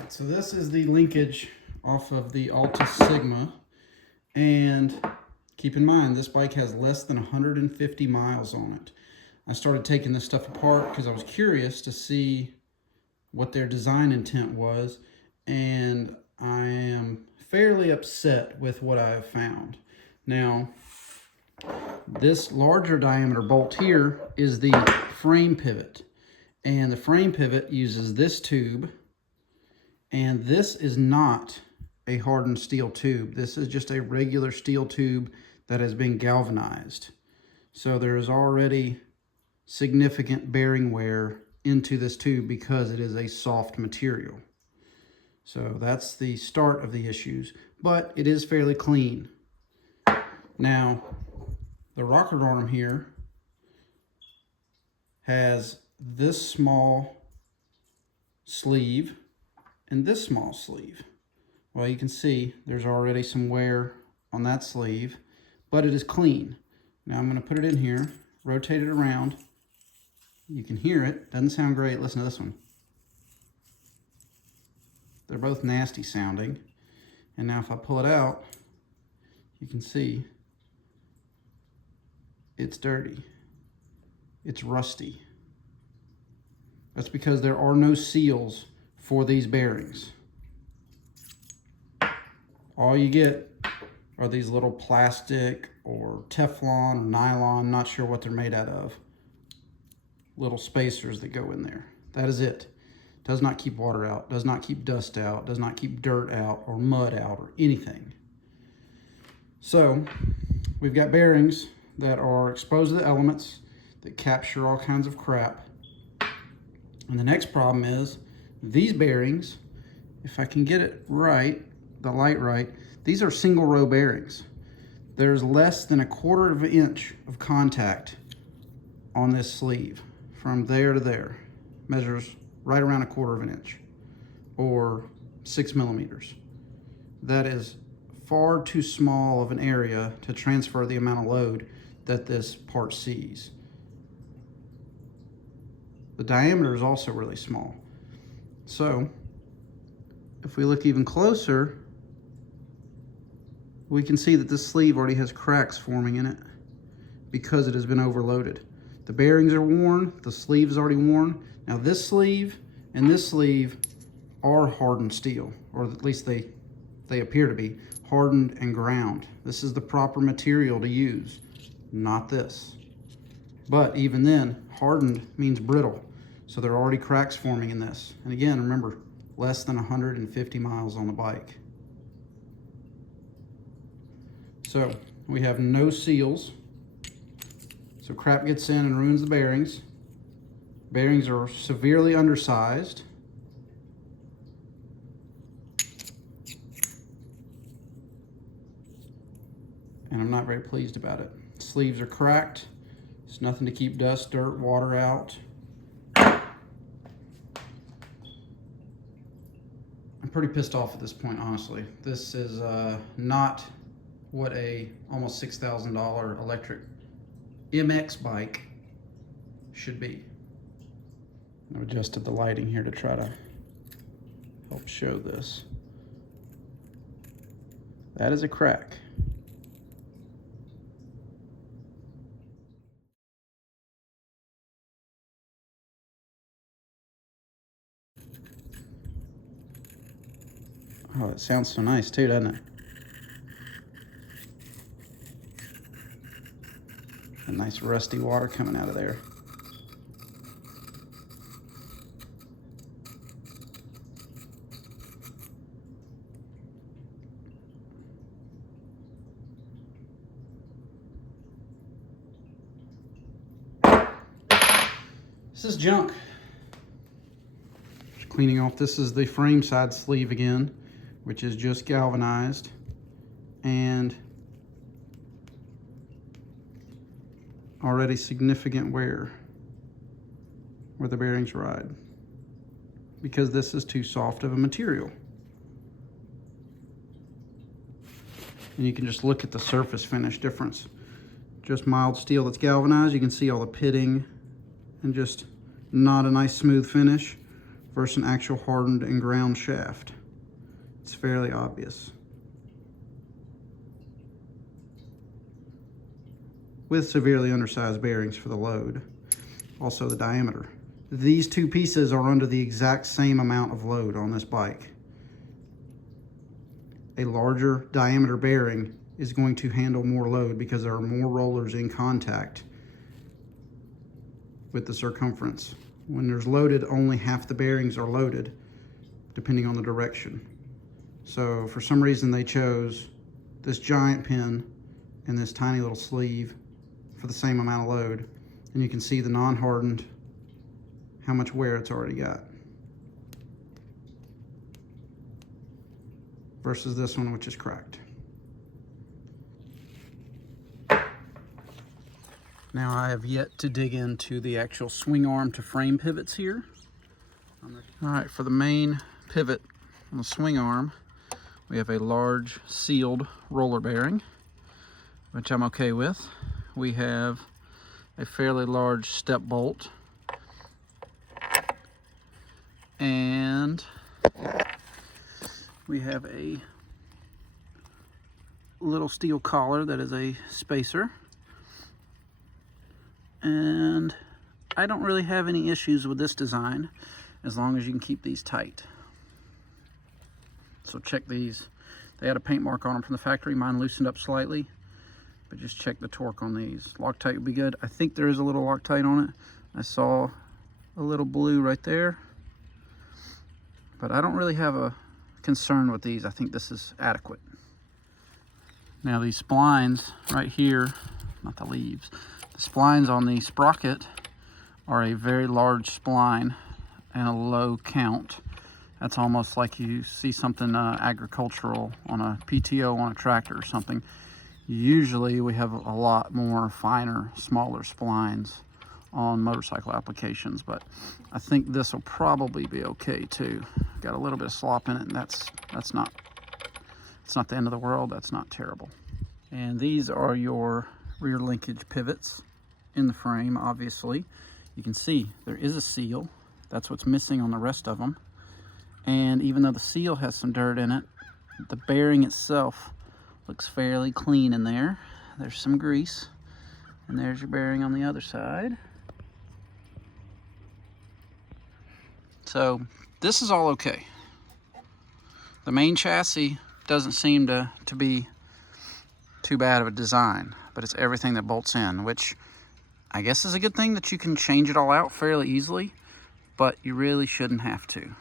Alright, so this is the linkage off of the Altis Sigma, and keep in mind this bike has less than 150 miles on it. I started taking this stuff apart because I was curious to see what their design intent was, and I am fairly upset with what I have found. Now, this larger diameter bolt here is the frame pivot, and the frame pivot uses this tube. And this is not a hardened steel tube. This is just a regular steel tube that has been galvanized. So there is already significant bearing wear into this tube because it is a soft material. So that's the start of the issues, but it is fairly clean. Now, the rocker arm here has this small sleeve and this small sleeve. Well, you can see there's already some wear on that sleeve, but it is clean. Now I'm going to put it in here, rotate it around. You can hear it. Doesn't sound great. Listen to this one. They're both nasty sounding. And now if I pull it out, you can see it's dirty. It's rusty. That's because there are no seals for these bearings. All you get are these little plastic or Teflon or nylon, not sure what they're made out of, little spacers that go in there. That is it. Does not keep water out, does not keep dust out, does not keep dirt out or mud out or anything. So we've got bearings that are exposed to the elements that capture all kinds of crap. And the next problem is these bearings, if I can get it right, the light right, these are single row bearings. There's less than 1/4 of an inch of contact on this sleeve from there to there. Measures right around 1/4 of an inch or 6 millimeters. That is far too small of an area to transfer the amount of load that this part sees. The diameter is also really small. So if we look even closer, we can see that this sleeve already has cracks forming in it because it has been overloaded. The bearings are worn, the sleeve is already worn. Now this sleeve and this sleeve are hardened steel, or at least they appear to be hardened and ground. This is the proper material to use, not this. But even then, hardened means brittle. So there are already cracks forming in this. And again, remember, less than 150 miles on the bike. So we have no seals. So crap gets in and ruins the bearings. Bearings are severely undersized. And I'm not very pleased about it. Sleeves are cracked. There's nothing to keep dust, dirt, water out. I'm pretty pissed off at this point, honestly. This is not what a almost $6,000 electric MX bike should be. I've adjusted the lighting here to try to help show this. That is a crack. Oh, it sounds so nice too, doesn't it? A nice rusty water coming out of there. This is junk. Just cleaning off, this is the frame side sleeve again, which is just galvanized, and already significant wear where the bearings ride because this is too soft of a material. And you can just look at the surface finish difference. Just mild steel that's galvanized. You can see all the pitting and just not a nice smooth finish. versus an actual hardened and ground shaft. It's fairly obvious. With severely undersized bearings for the load. Also the diameter. These two pieces are under the exact same amount of load on this bike. A larger diameter bearing is going to handle more load because there are more rollers in contact with the circumference. When there's loaded, only half the bearings are loaded, depending on the direction. So for some reason they chose this giant pin and this tiny little sleeve for the same amount of load. And you can see the non-hardened, how much wear it's already got. Versus this one, which is cracked. Now I have yet to dig into the actual swing arm to frame pivots here. All right, for the main pivot on the swing arm, we have a large sealed roller bearing, which I'm okay with. We have a fairly large step bolt, and we have a little steel collar that is a spacer. And I don't really have any issues with this design as long as you can keep these tight. So check these. They had a paint mark on them from the factory. Mine loosened up slightly, but just check the torque on these. Loctite would be good. I think there is a little Loctite on it. I saw a little blue right there, but I don't really have a concern with these. I think this is adequate. Now these splines right here, not the leaves, the splines on the sprocket are a very large spline and a low count. That's almost like you see something agricultural on a PTO on a tractor or something. Usually we have a lot more finer, smaller splines on motorcycle applications, but I think this will probably be okay too. Got a little bit of slop in it, and it's not the end of the world. That's not terrible. And these are your rear linkage pivots in the frame. Obviously you can see there is a seal. That's what's missing on the rest of them. And even though the seal has some dirt in it, the bearing itself looks fairly clean in there. There's some grease, and there's your bearing on the other side. So this is all okay. The main chassis doesn't seem to be too bad of a design, but it's everything that bolts in, which I guess is a good thing that you can change it all out fairly easily, but you really shouldn't have to.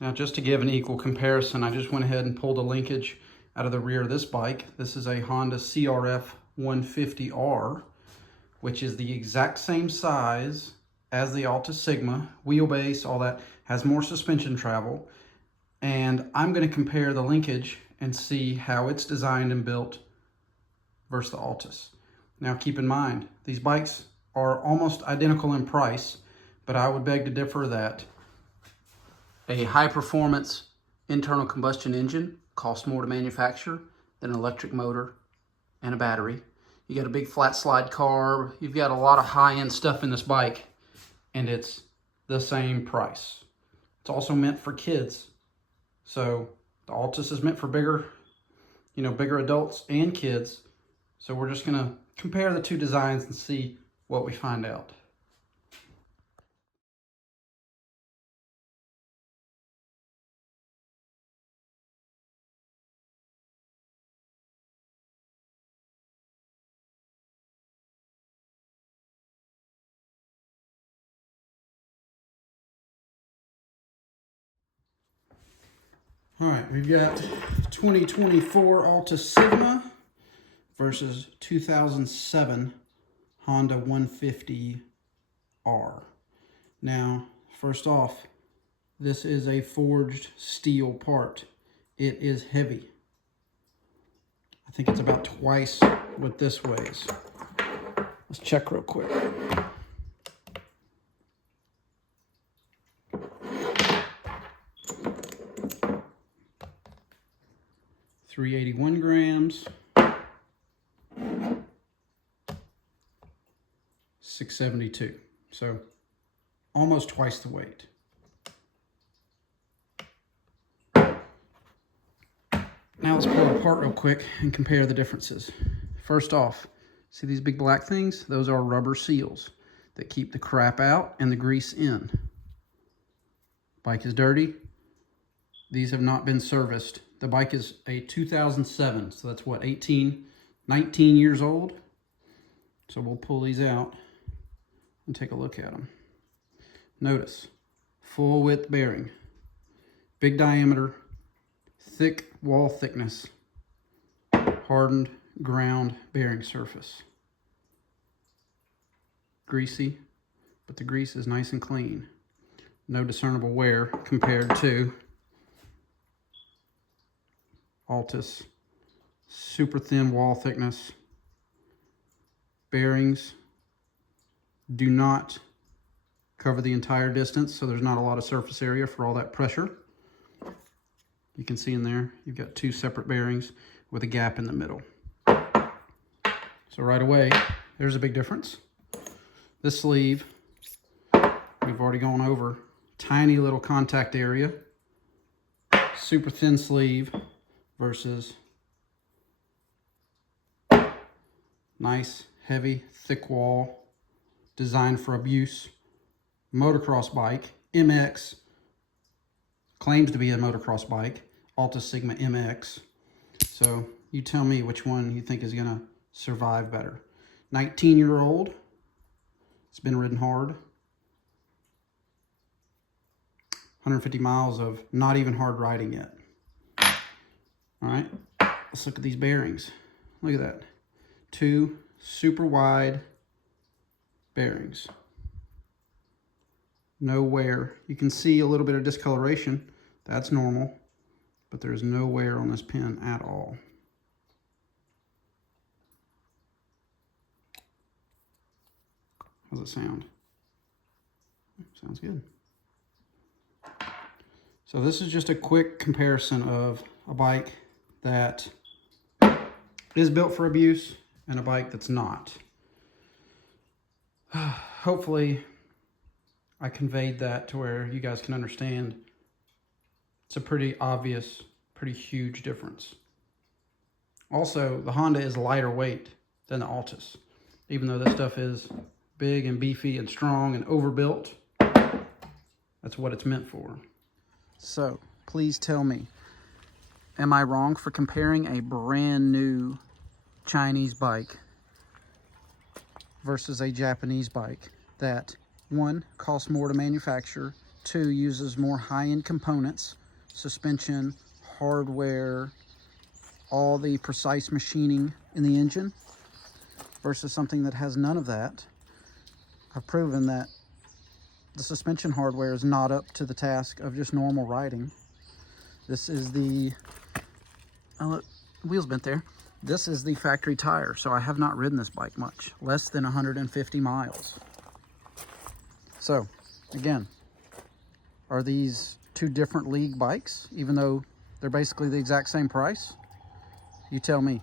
Now, just to give an equal comparison, I just went ahead and pulled a linkage out of the rear of this bike. This is a Honda CRF 150R, which is the exact same size as the Altis Sigma, wheelbase, all that, has more suspension travel. And I'm going to compare the linkage and see how it's designed and built versus the Altis. Now, keep in mind, these bikes are almost identical in price, but I would beg to differ that a high-performance internal combustion engine costs more to manufacture than an electric motor and a battery. You got a big flat slide carb. You've got a lot of high-end stuff in this bike, and it's the same price. It's also meant for kids. So the Altis is meant for bigger adults and kids. So we're just gonna compare the two designs and see what we find out. All right, we've got 2024 Altis Sigma versus 2007 Honda 150R. Now, first off, this is a forged steel part. It is heavy. I think it's about twice what this weighs. Let's check real quick. .381 grams, 672. So almost twice the weight. Now let's pull it apart real quick and compare the differences. First off, see these big black things? Those are rubber seals that keep the crap out and the grease in. Bike is dirty. These have not been serviced. The bike is a 2007, so that's what, 19 years old? So we'll pull these out and take a look at them. Notice, full width bearing, big diameter, thick wall thickness, hardened ground bearing surface. Greasy, but the grease is nice and clean. No discernible wear compared to Altis. Super thin wall thickness. Bearings do not cover the entire distance, so there's not a lot of surface area for all that pressure. You can see in there, you've got two separate bearings with a gap in the middle. So right away, there's a big difference. This sleeve, we've already gone over. Tiny little contact area. Super thin sleeve versus nice, heavy, thick wall, designed for abuse. Motocross bike, MX, claims to be a motocross bike, Altis Sigma MX. So you tell me which one you think is gonna survive better. 19-year-old, it's been ridden hard. 150 miles of not even hard riding yet. All right, let's look at these bearings. Look at that. Two super wide bearings. No wear. You can see a little bit of discoloration. That's normal, but there's no wear on this pin at all. How's it sound? Sounds good. So this is just a quick comparison of a bike that is built for abuse and a bike that's not. Hopefully I conveyed that to where you guys can understand. It's a pretty obvious, pretty huge difference. Also, the Honda is lighter weight than the Altis. Even though this stuff is big and beefy and strong and overbuilt, that's what it's meant for. So, please tell me, am I wrong for comparing a brand new Chinese bike versus a Japanese bike that, one, costs more to manufacture, two, uses more high-end components, suspension, hardware, all the precise machining in the engine, versus something that has none of that? I've proven that the suspension hardware is not up to the task of just normal riding. This is the, oh look, wheels bent there. This is the factory tire, so I have not ridden this bike much, less than 150 miles. So, again, are these two different league bikes, even though they're basically the exact same price? You tell me.